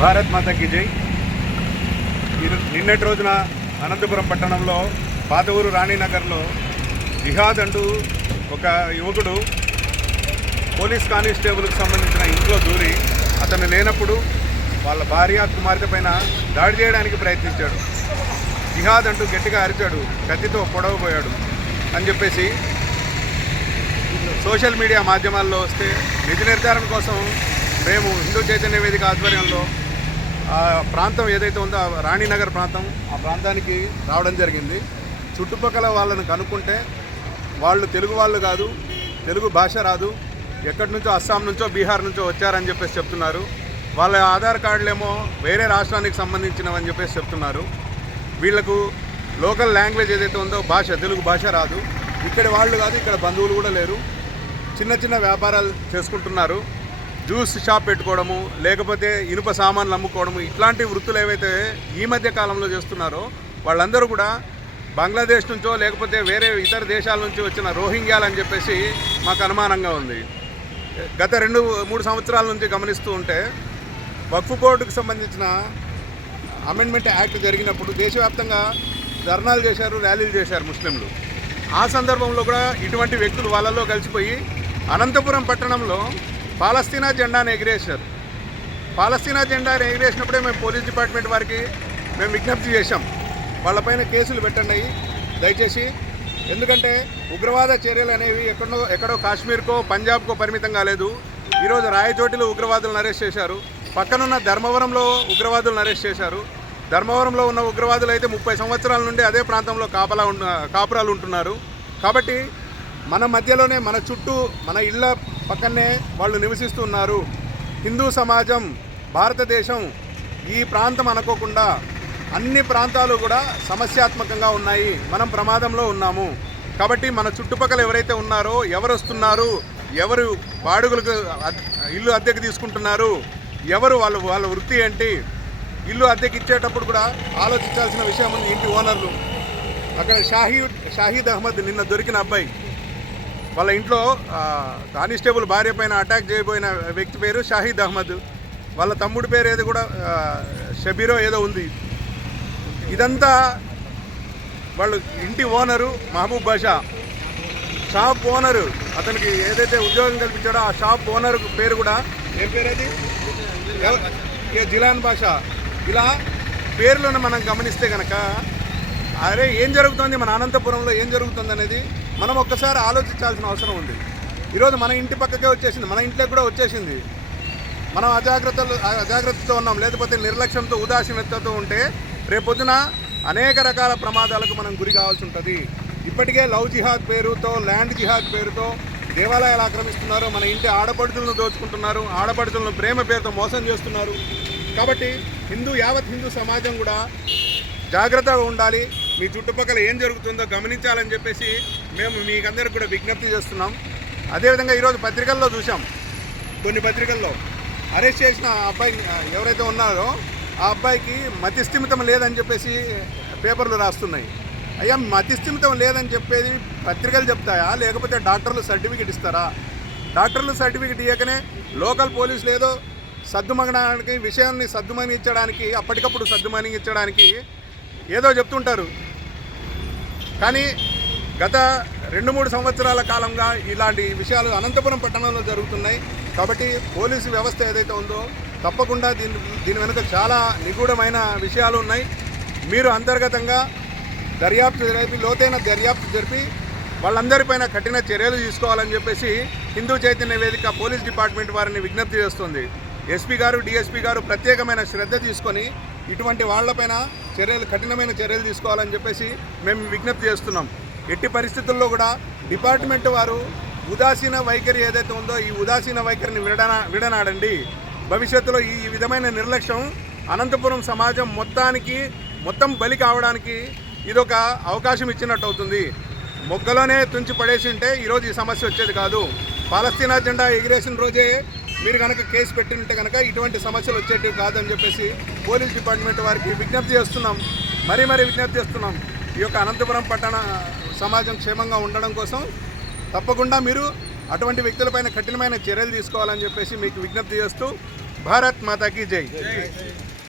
భారత్ మాతాకి జై. నిన్నటి రోజున అనంతపురం పట్టణంలో పాత ఊరు రాణీనగర్లో జిహాద్ అంటూ ఒక యువకుడు పోలీస్ కానిస్టేబుల్కి సంబంధించిన ఇంట్లో దూరి అతను లేనప్పుడు వాళ్ళ భార్య కుమార్తె పైన దాడి చేయడానికి ప్రయత్నించాడు. జిహాద్ అంటూ గట్టిగా అరిచాడు, కత్తితో పొడవబోయాడు అని చెప్పేసి సోషల్ మీడియా మాధ్యమాల్లో వస్తే నిజ నిర్ధారణ కోసం మేము హిందూ చైతన్య వేదిక ఆధ్వర్యంలో ఆ ప్రాంతం ఏదైతే ఉందో రాణీనగర్ ప్రాంతం, ఆ ప్రాంతానికి రావడం జరిగింది. చుట్టుపక్కల వాళ్ళని కనుక్కుంటే వాళ్ళు తెలుగు వాళ్ళు కాదు, తెలుగు భాష రాదు, ఎక్కడి నుంచో అస్సాం నుంచో బీహార్ నుంచో వచ్చారని చెప్పేసి చెప్తున్నారు. వాళ్ళ ఆధార్ కార్డులేమో వేరే రాష్ట్రానికి సంబంధించినవని చెప్పేసి చెప్తున్నారు. వీళ్లకు లోకల్ లాంగ్వేజ్ ఏదైతే ఉందో భాష, తెలుగు భాష రాదు. ఇక్కడి వాళ్ళు కాదు, ఇక్కడ బంధువులు కూడా లేరు. చిన్న చిన్న వ్యాపారాలు చేసుకుంటున్నారు. జ్యూస్ షాప్ పెట్టుకోవడము, లేకపోతే ఇనుప సామాన్లు అమ్ముకోవడము, ఇట్లాంటి వృత్తులు ఏవైతే ఈ మధ్య కాలంలో చేస్తున్నారో వాళ్ళందరూ కూడా బంగ్లాదేశ్ నుంచో లేకపోతే వేరే ఇతర దేశాల నుంచి వచ్చిన రోహింగ్యాలు అని చెప్పేసి మాకు అనుమానంగా ఉంది. గత 2-3 సంవత్సరాల నుంచి గమనిస్తూ ఉంటే వక్ఫ్ బోర్డుకు సంబంధించిన అమెండ్మెంట్ యాక్ట్ జరిగినప్పుడు దేశవ్యాప్తంగా ధర్నాలు చేశారు, ర్యాలీలు చేశారు ముస్లింలు. ఆ సందర్భంలో కూడా ఇటువంటి వ్యక్తులు వాళ్ళలో కలిసిపోయి అనంతపురం పట్టణంలో పాలస్తీనా జెండాను ఎగిరేశారు. పాలస్తీనా జెండాను ఎగిరేసినప్పుడే మేము పోలీస్ డిపార్ట్మెంట్ వారికి మేము విజ్ఞప్తి చేశాం, వాళ్ళపైన కేసులు పెట్టండి దయచేసి. ఎందుకంటే ఉగ్రవాద చర్యలు అనేవి ఎక్కడో కాశ్మీర్కో పంజాబ్కో పరిమితం కాలేదు. ఈరోజు రాయచోటిలో ఉగ్రవాదులను అరెస్ట్ చేశారు, పక్కనున్న ధర్మవరంలో ఉగ్రవాదులను అరెస్ట్ చేశారు. ధర్మవరంలో ఉన్న ఉగ్రవాదులు అయితే 30 సంవత్సరాల నుండి అదే ప్రాంతంలో కాపురాలు ఉంటున్నారు. కాబట్టి మన మధ్యలోనే, మన చుట్టూ, మన ఇళ్ళ పక్కనే వాళ్ళు నివసిస్తున్నారు. హిందూ సమాజం, భారతదేశం, ఈ ప్రాంతం అనుకోకుండా అన్ని ప్రాంతాలు కూడా సమస్యాత్మకంగా ఉన్నాయి. మనం ప్రమాదంలో ఉన్నాము. కాబట్టి మన చుట్టుపక్కల ఎవరైతే ఉన్నారో, ఎవరు వస్తున్నారు, ఎవరు బాడుగులకు ఇల్లు అద్దెకి తీసుకుంటున్నారు, ఎవరు వాళ్ళ వృత్తి ఏంటి, ఇల్లు అద్దెకి ఇచ్చేటప్పుడు కూడా ఆలోచించాల్సిన విషయం ఉంది. ఇంటి ఓనర్లు, అక్కడ షాహీద్ అహ్మద్ నిన్న దొరికిన అబ్బాయి, వాళ్ళ ఇంట్లో కానిస్టేబుల్ భార్య పైన అటాక్ చేయబోయిన వ్యక్తి పేరు షాహీద్ అహ్మద్, వాళ్ళ తమ్ముడి పేరు ఏదో కూడా షబీరో ఏదో ఉంది. ఇదంతా వాళ్ళు ఇంటి ఓనరు మహబూబ్ బాషా, షాప్ ఓనరు, అతనికి ఏదైతే ఉద్యోగం కల్పించాడో ఆ షాప్ ఓనర్ పేరు కూడా ఏం పేరు అది, జిలాన్ బాషా. ఇలా పేర్లను మనం గమనిస్తే కనుక అరే ఏం జరుగుతుంది, మన అనంతపురంలో ఏం జరుగుతుంది అనేది మనం ఒక్కసారి ఆలోచించాల్సిన అవసరం ఉంది. ఈరోజు మన ఇంటి పక్కకే వచ్చేసింది, మన ఇంట్లోకి కూడా వచ్చేసింది. మనం అజాగ్రత్తతో ఉన్నాం, లేకపోతే నిర్లక్ష్యంతో, ఉదాసీనతతో ఉంటే రేపొద్దున అనేక రకాల ప్రమాదాలకు మనం గురి కావాల్సి ఉంటుంది. ఇప్పటికే లవ్ జిహాద్ పేరుతో, ల్యాండ్ జిహాద్ పేరుతో దేవాలయాలు ఆక్రమిస్తున్నారు, మన ఇంటి ఆడపడుచులను దోచుకుంటున్నారు, ఆడపడుచులను ప్రేమ పేరుతో మోసం చేస్తున్నారు. కాబట్టి యావత్ హిందూ సమాజం కూడా జాగ్రత్తగా ఉండాలి. మీ చుట్టుపక్కల ఏం జరుగుతుందో గమనించాలని చెప్పేసి మేము మీకందరికి కూడా విజ్ఞప్తి చేస్తున్నాం. అదేవిధంగా ఈరోజు పత్రికల్లో చూసాం, కొన్ని పత్రికల్లో అరెస్ట్ చేసిన అబ్బాయి ఎవరైతే ఉన్నారో ఆ అబ్బాయికి మతిస్థిమితం లేదని చెప్పేసి పేపర్లు రాస్తున్నాయి. అయ్యా, మతిస్థిమితం లేదని చెప్పేది పత్రికలు చెప్తాయా, లేకపోతే డాక్టర్లు సర్టిఫికెట్ ఇస్తారా? డాక్టర్లు సర్టిఫికెట్ ఇవ్వకనే లోకల్ పోలీసులు ఏదో సద్దుమగడానికి, విషయాన్ని సద్దుమణించడానికి, అప్పటికప్పుడు సద్దుమణించడానికి ఏదో చెప్తుంటారు. కానీ గత 2-3 సంవత్సరాల కాలంగా ఇలాంటి విషయాలు అనంతపురం పట్టణంలో జరుగుతున్నాయి. కాబట్టి పోలీసు వ్యవస్థ ఏదైతే ఉందో తప్పకుండా దీని వెనుక చాలా నిగూఢమైన విషయాలు ఉన్నాయి. మీరు అంతర్గతంగా లోతైన దర్యాప్తు జరిపి వాళ్ళందరిపైన కఠిన చర్యలు తీసుకోవాలని చెప్పేసి హిందూ చైతన్య వేదిక పోలీస్ డిపార్ట్మెంట్ వారిని విజ్ఞప్తి చేస్తుంది. ఎస్పీ గారు, డిఎస్పీ గారు ప్రత్యేకమైన శ్రద్ధ తీసుకొని ఇటువంటి వాళ్లపైన కఠినమైన చర్యలు తీసుకోవాలని చెప్పేసి మేము విజ్ఞప్తి చేస్తున్నాం. ఎట్టి పరిస్థితుల్లో కూడా డిపార్ట్మెంట్ వారు ఉదాసీన వైఖరి ఏదైతే ఉందో ఈ ఉదాసీన వైఖరిని విడనాడండి. భవిష్యత్తులో ఈ విధమైన నిర్లక్ష్యం అనంతపురం సమాజం మొత్తం బలి కావడానికి ఇదొక అవకాశం ఇచ్చినట్టు అవుతుంది. మొగ్గలోనే తుంచి పడేసి ఉంటే ఈరోజు ఈ సమస్య వచ్చేది కాదు. పాలస్తీనా జెండా ఎగిరేసిన రోజే మీరు కనుక కేసు పెట్టినట్టే కనుక ఇటువంటి సమస్యలు వచ్చేటివి కాదని చెప్పేసి పోలీస్ డిపార్ట్మెంట్ వారికి విజ్ఞప్తి చేస్తున్నాం. మరీ విజ్ఞప్తి చేస్తున్నాం. ఈ యొక్క అనంతపురం పట్టణ సమాజం క్షేమంగా ఉండడం కోసం తప్పకుండా మీరు అటువంటి వ్యక్తులపైన కఠినమైన చర్యలు తీసుకోవాలని చెప్పేసి మీకు విజ్ఞప్తి చేస్తూ భారత్ మాతాకి జై.